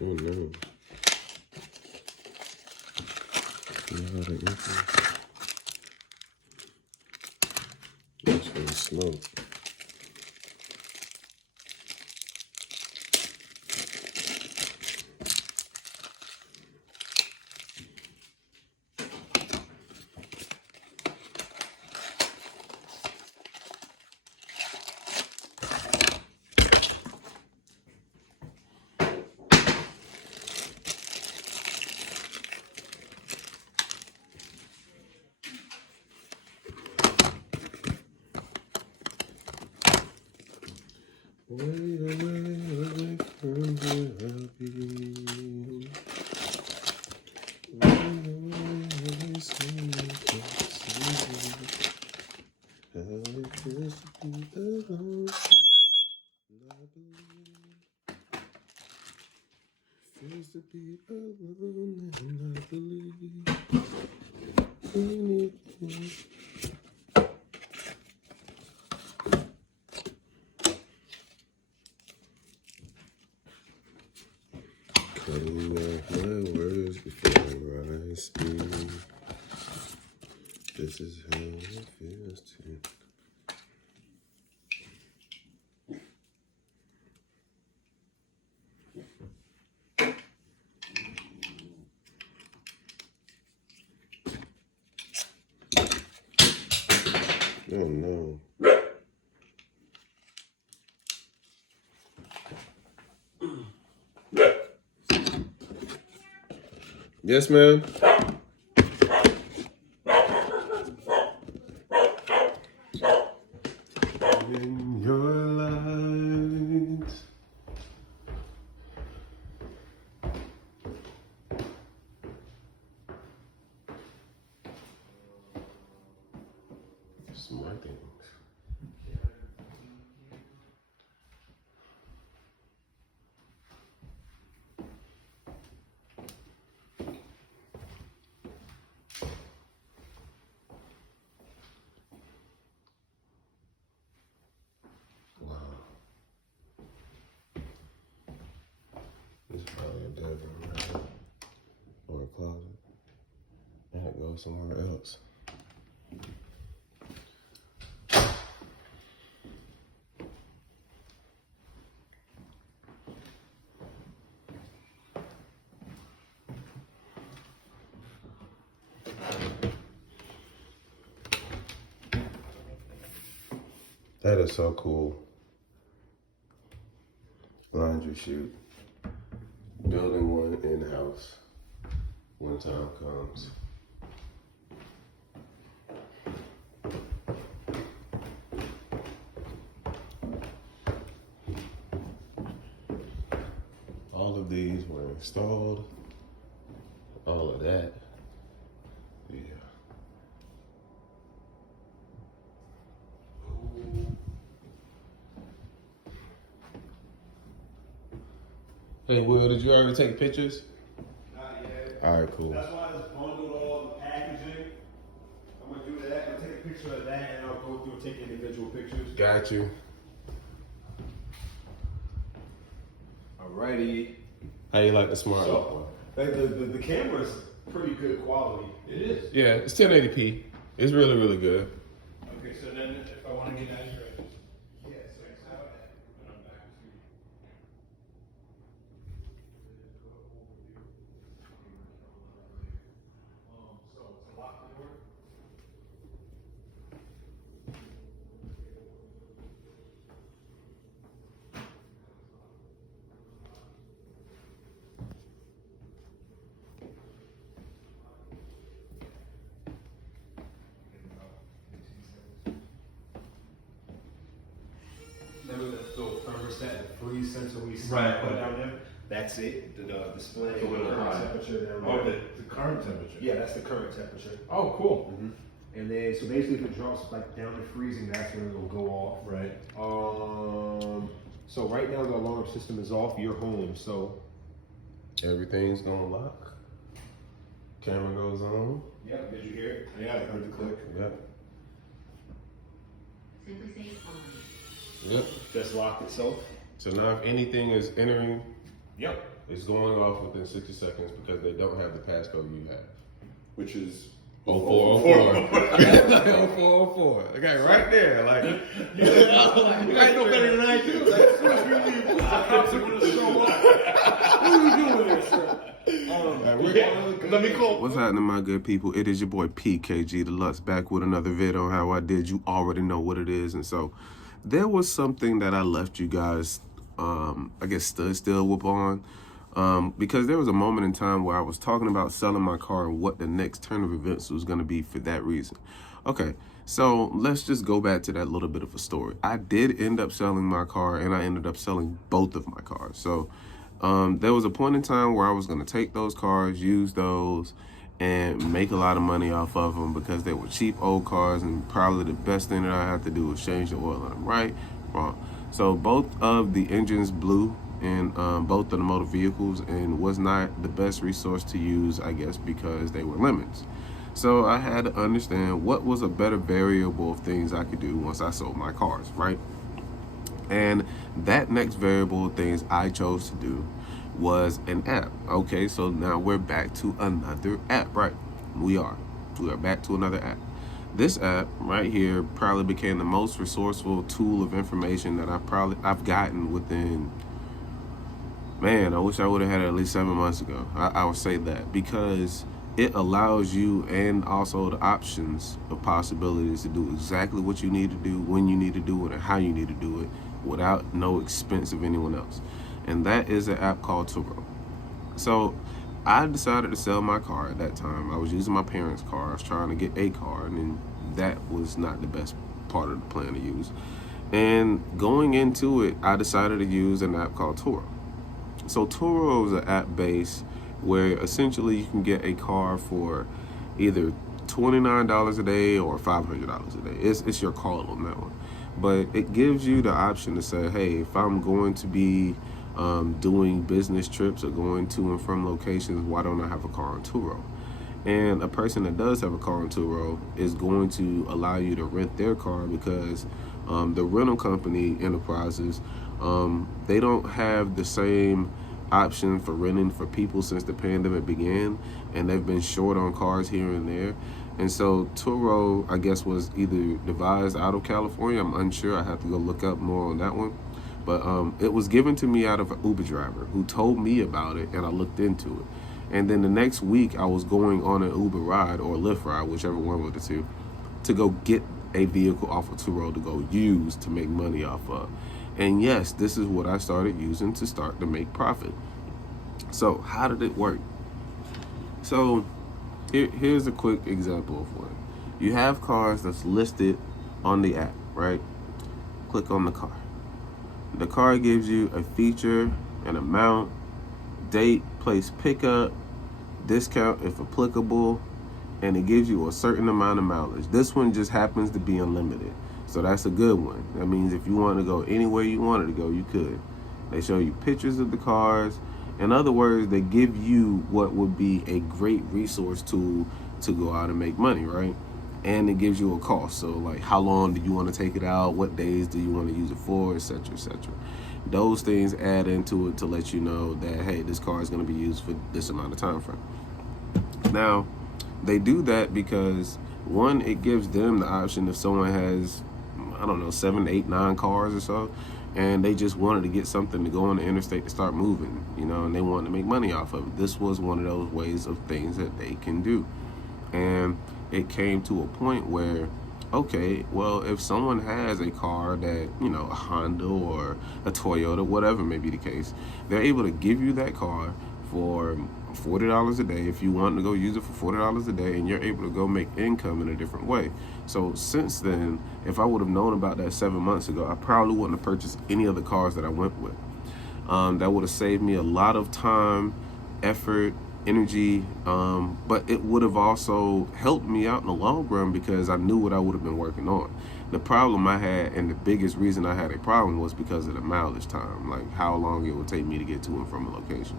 Oh no. That's gonna smoke. Feels to be alone and I believe anything. Cutting off my words before I speak. This is how it feels to. Oh no. Yes, ma'am. In your light, some more things. Wow. This is probably a bedroom right here. Or a closet. And it goes somewhere else. That is so cool. Laundry chute. Building one in-house when time comes. All of these were installed. All of that. Yeah. Hey, Will, did you already take pictures? Not yet. All right, cool. That's why I just bundled all the packaging. I'm going to do that. I'll take a picture of that and I'll go through and take individual pictures. Got you. Alrighty. How you like the smart So, the camera's pretty good quality. It is. Yeah, it's 1080p. It's really, really good. Okay, so then if I want to get that straight. Yeah, so it's out that. And I'm back to you. So to lock the door. Remember the little thermostat, the freeze sensor we put down there? That's it. The display, the current temperature. The current temperature. Yeah, that's the current temperature. Oh, cool. And then, so basically, if it drops like down to freezing, that's when it'll go off. Right. So right now the alarm system is off. You're home. So Everything's gonna lock. Camera goes on. yep. Did you hear it? Yeah, I heard the click. Yep. Simply say on. Yep. Just locked itself. So now if anything is entering, Yep. it's going off within 60 seconds because they don't have the passcode you have. Which is 0404. 0404. Okay, right there. Like, You guys know better than I do. Like, the cops are gonna show up. What are you doing there, sir? Let me call. what's happening, my good people? It is your boy PKG Deluxe back with another vid on how I did. You already know what it is. And so there was something that I left you guys, I guess, stood still with on. Because there was a moment in time where I was talking about selling my car and what the next turn of events was going to be for that reason. Okay, so let's just go back to that little bit of a story. I did end up selling my car, and I ended up selling both of my cars. So there was a point in time where I was going to take those cars, use those, and make a lot of money off of them because they were cheap old cars, and probably the best thing that I had to do was change the oil on them. Right? Wrong. So both of the engines blew in both of the motor vehicles and was not the best resource to use, I guess, because they were lemons. So I had to understand what was a better variable of things I could do once I sold my cars, right? And that next variable of things I chose to do was an app. Okay, so now we're back to another app, right? We are back to another app. This app right here probably became the most resourceful tool of information that I've gotten within, man, I wish I would have had it at least 7 months ago. I would say that because it allows you and also the options of possibilities to do exactly what you need to do, when you need to do it, and how you need to do it without no expense of anyone else. And that is an app called Turo. So I decided to sell my car at that time. I was using my parents' car. I was trying to get a car, and then that was not the best part of the plan to use. And going into it, I decided to use an app called Turo. So Turo is an app base where essentially you can get a car for either $20 $29 a day or $500 a day. It's your call on that one. But it gives you the option to say, hey, if I'm going to be doing business trips or going to and from locations, why don't I have a car on Turo? And a person that does have a car on Turo is going to allow you to rent their car because the rental company enterprises, they don't have the same option for renting for people since the pandemic began, and they've been short on cars here and there. And so Turo, I guess, was either devised out of California. I'm unsure. I have to go look up more on that one. But it was given to me out of an Uber driver who told me about it, and I looked into it. And then the next week, I was going on an Uber ride or a Lyft ride, whichever one of the two, to go get a vehicle off of Turo to go use to make money off of. And yes, this is what I started using to start to make profit. So how did it work? So here's a quick example of one. You have cars that's listed on the app, right? Click on the car. The car gives you a feature, an amount, date, place pickup, discount if applicable, and it gives you a certain amount of mileage. This one just happens to be unlimited, so that's a good one. That means if you want to go anywhere you wanted to go, you could. They show you pictures of the cars. In other words, they give you what would be a great resource tool to go out and make money, right? And it gives you a cost. So like, how long do you want to take it out? What days do you want to use it for, etc., etc. Those things add into it to let you know that, hey, this car is going to be used for this amount of time frame. Now, they do that because, one, it gives them the option if someone has, I don't know, 7, 8, 9 cars or so, and they just wanted to get something to go on the interstate to start moving, and they wanted to make money off of it. This was one of those ways of things that they can do. And it came to a point where, okay, well, if someone has a car that, a Honda or a Toyota, whatever may be the case, they're able to give you that car for $40 a day if you want to go use it for $40 a day, and you're able to go make income in a different way. So since then, if I would have known about that 7 months ago, I probably wouldn't have purchased any of the cars that I went with. That would have saved me a lot of time, effort, energy, but it would have also helped me out in the long run because I knew what I would have been working on. The problem I had, and the biggest reason I had a problem, was because of the mileage time, like how long it would take me to get to and from a location.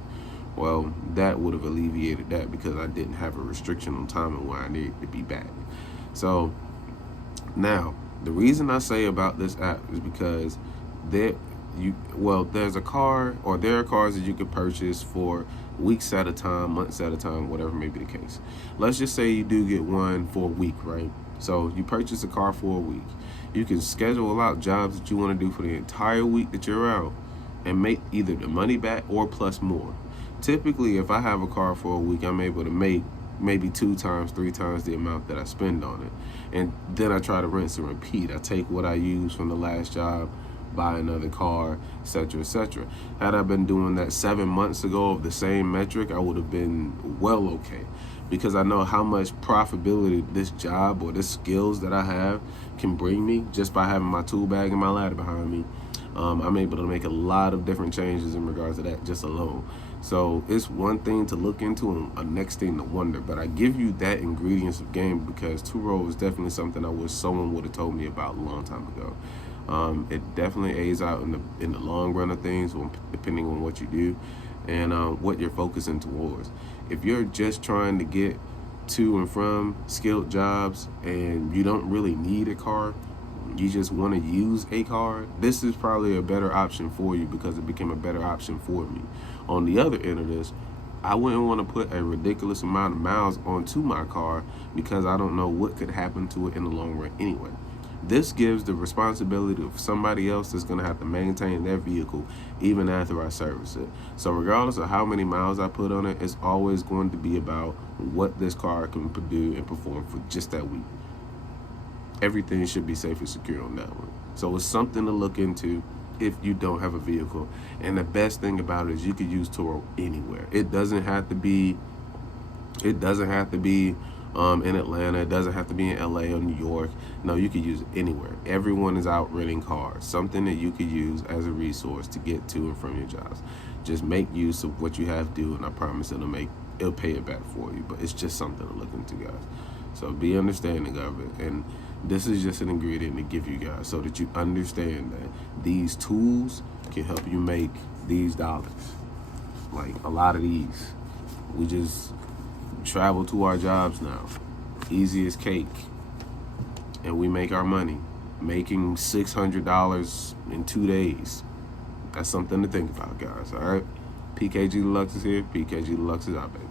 Well, that would have alleviated that because I didn't have a restriction on time and where I needed to be back. So now, the reason I say about this app is because there's a car, or there are cars that you could purchase for weeks at a time, months at a time, whatever may be the case. Let's just say you do get one for a week, right? So you purchase a car for a week. You can schedule out jobs that you want to do for the entire week that you're out and make either the money back or plus more. Typically, if I have a car for a week, I'm able to make maybe 2 times, 3 times the amount that I spend on it. And then I try to rinse and repeat. I take what I used from the last job, buy another car, etc., etc. Had I been doing that 7 months ago of the same metric, I would have been well okay, because I know how much profitability this job or this skills that I have can bring me just by having my tool bag and my ladder behind me. I'm able to make a lot of different changes in regards to that just alone. So it's one thing to look into and a next thing to wonder, but I give you that ingredients of game because Turo is definitely something I wish someone would have told me about a long time ago. It definitely aids out in the long run of things, depending on what you do and what you're focusing towards. If you're just trying to get to and from skilled jobs and you don't really need a car, you just want to use a car, this is probably a better option for you because it became a better option for me. On the other end of this, I wouldn't want to put a ridiculous amount of miles onto my car because I don't know what could happen to it in the long run anyway. This gives the responsibility of somebody else that's going to have to maintain their vehicle even after I service it. So regardless of how many miles I put on it, it's always going to be about what this car can do and perform for just that week. Everything should be safe and secure on that one. So it's something to look into if you don't have a vehicle. And the best thing about it is you could use Turo anywhere. It doesn't have to be in Atlanta. It doesn't have to be in LA or New York. No, you could use it anywhere. Everyone is out renting cars. Something that you could use as a resource to get to and from your jobs. Just make use of what you have to do, and I promise it'll pay it back for you. But it's just something to look into, guys. So be understanding of it. And this is just an ingredient to give you guys so that you understand that these tools can help you make these dollars. Like a lot of these. We just travel to our jobs now. Easy as cake. And we make our money. Making $600 in 2 days. That's something to think about, guys. All right? PKG Deluxe is here. PKG Deluxe is out, baby.